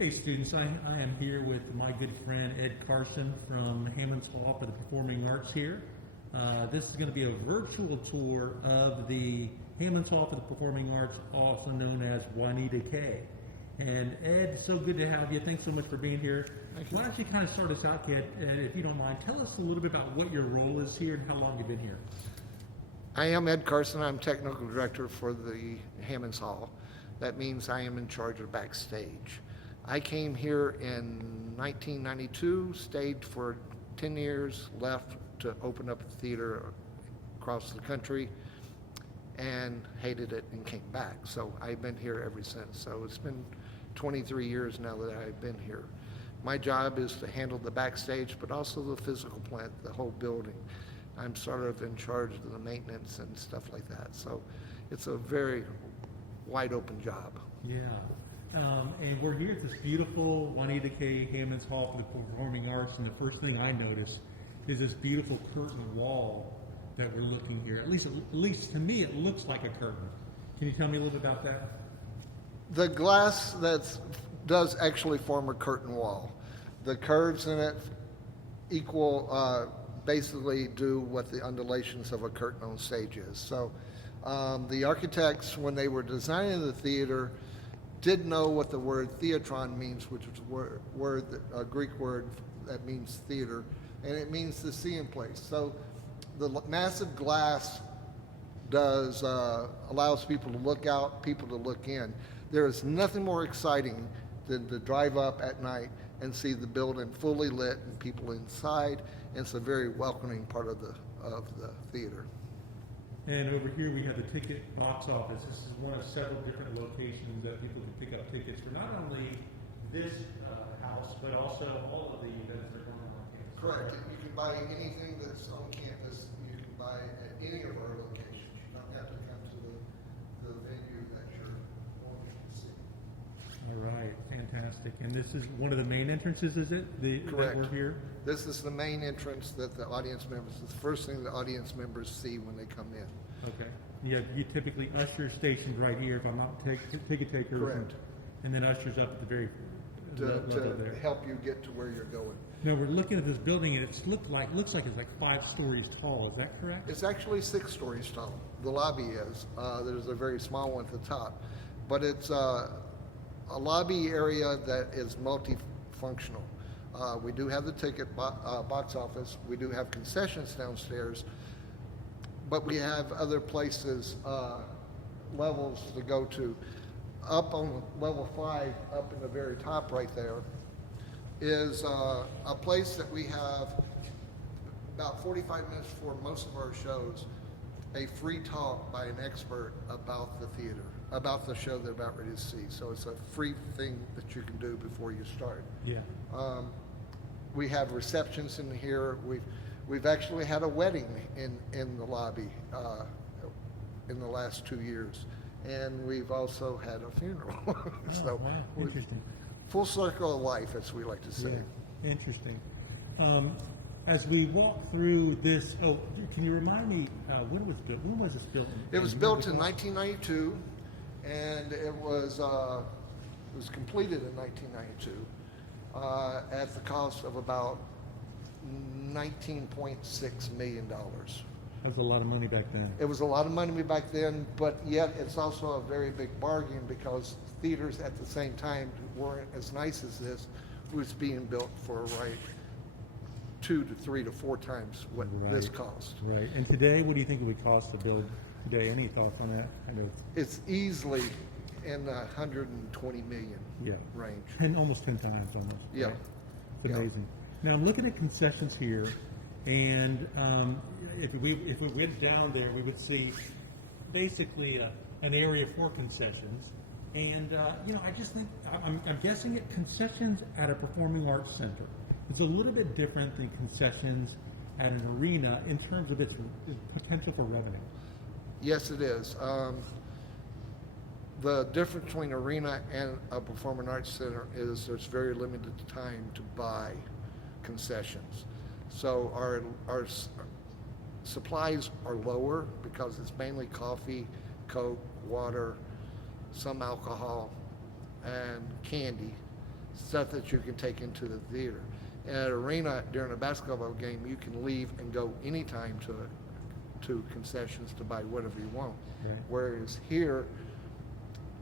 Hey students, I am here with my good friend Ed Carson from Hammons Hall for the Performing Arts here. This is going to be a virtual tour of the Hammons Hall for the Performing Arts, also known as Juanita K. And Ed, so good to have you. Thanks so much for being here. Why don't you kind of start us out, Ed, if you don't mind. Tell us a little bit about what your role is here and how long you've been here. I am Ed Carson. I'm technical director for the Hammons Hall. That means I am in charge of backstage. I came here in 1992, stayed for 10 years, left to open up a theater across the country, and hated it and came back. So I've been here ever since. So it's been 23 years now that I've been here. My job is to handle the backstage, but also the physical plant, the whole building. I'm sort of in charge of the maintenance and stuff like that. So it's a very wide open job. Yeah. And we're here at this beautiful Juanita K. Hammons Hall for the Performing Arts, and the first thing I notice is this beautiful curtain wall that we're looking here. At least to me, it looks like a curtain. Can you tell me a little bit about that? The glass does actually form a curtain wall. The curves in it basically do what the undulations of a curtain on stage is. So the architects, when they were designing the theater, did know what the word theatron means, which is a Greek word that means theater, and it means to see in place. So the massive glass allows people to look out, people to look in. There is nothing more exciting than to drive up at night and see the building fully lit and people inside. And it's a very welcoming part of the theater. And over here we have the ticket box office. This is one of several different locations that people can pick up tickets for not only this house, but also all of the events that are going on campus. Correct. You can buy anything that's on campus. You can buy at any of our locations. You don't have to come to the venue that you're wanting to see. All right, fantastic. And this is one of the main entrances, is it? Correct. That we're here? This is the main entrance that the audience members, the first thing the audience members see when they come in. Okay. You typically usher stationed right here, if I'm not ticket takers. Correct. And then ushers up at the very level there. To help you get to where you're going. Now we're looking at this building, and it looks like it's like 5 stories tall. Is that correct? It's actually 6 stories tall. The lobby is. There's a very small one at the top, but it's a lobby area that is multifunctional. We do have the ticket box office. We do have concessions downstairs, but we have other places, levels to go to. Up on level 5, up in the very top right there, is a place that we have about 45 minutes before most of our shows, a free talk by an expert about the theater, about the show they're about ready to see. So it's a free thing that you can do before you start. Yeah. We have receptions in here. We've actually had a wedding in the lobby in the last 2 years, and we've also had a funeral. So wow. Interesting. Full circle of life, as we like to say. Yeah. Interesting. As we walk through this, can you remind me when it was built? When was this built? It was built in 1992, and it was completed in 1992 at the cost of about $19.6 million. That was a lot of money back then. It was a lot of money back then, but yet it's also a very big bargain because theaters at the same time weren't as nice as this, was being built for 2 to 3 to 4 times what this cost. Right. And today, what do you think it would cost to build today? Any thoughts on that? It's easily in the 120 million range. Almost 10 times almost. Yeah. Right? It's amazing. Now I'm looking at concessions here, and if we went down there, we would see basically an area for concessions. And I just think I'm guessing at concessions at a performing arts center. It's a little bit different than concessions at an arena in terms of its potential for revenue. Yes, it is. The difference between arena and a performing arts center is there's very limited time to buy concessions. So our supplies are lower because it's mainly coffee, Coke, water, some alcohol, and candy. stuff that you can take into the theater. At an arena during a basketball game, you can leave and go anytime to concessions to buy whatever you want. Okay. Whereas here,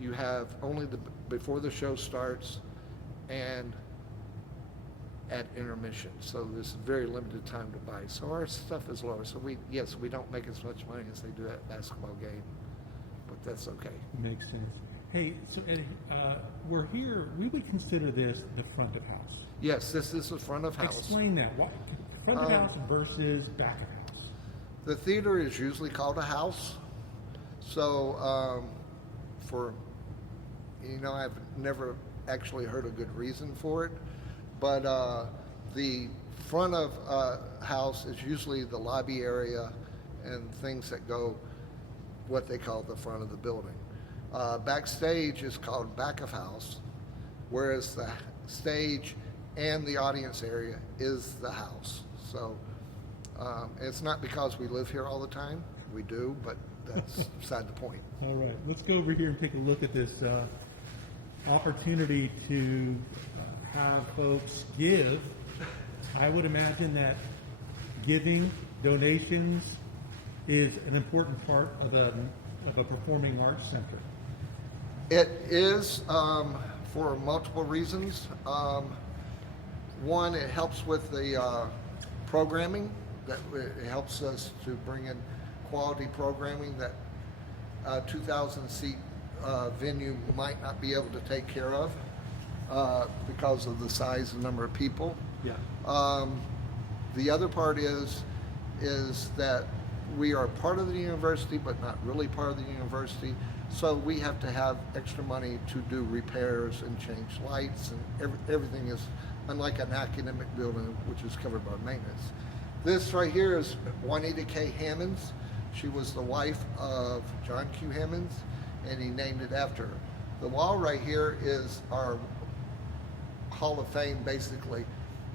you have only before the show starts and at intermission. So there's very limited time to buy. So our stuff is lower. So we don't make as much money as they do at a basketball game, but that's okay. Makes sense. Hey, so we're here. We would consider this the front of house. Yes, this is the front of house. Explain that. What front of house versus back of house? The theater is usually called a house. So I've never actually heard a good reason for it. But the front of house is usually the lobby area and things that go what they call the front of the building. Backstage is called back of house, whereas the stage and the audience area is the house. So it's not because we live here all the time. We do, but that's beside the point. All right, let's go over here and take a look at this opportunity to have folks give. I would imagine that giving donations is an important part of a performing arts center. It is for multiple reasons. One, it helps with the programming. That it helps us to bring in quality programming that a 2,000-seat venue might not be able to take care of because of the size and number of people. Yeah. The other part is that we are part of the university, but not really part of the university. So we have to have extra money to do repairs and change lights, and everything is unlike an academic building, which is covered by maintenance. This right here is Juanita K. Hammons. She was the wife of John Q. Hammons, and he named it after her. The wall right here is our Hall of Fame, basically,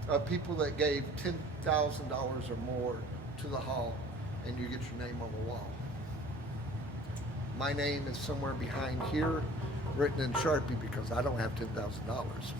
of people that gave $10,000 or more to the hall, and you get your name on the wall. My name is somewhere behind here, written in Sharpie, because I don't have $10,000.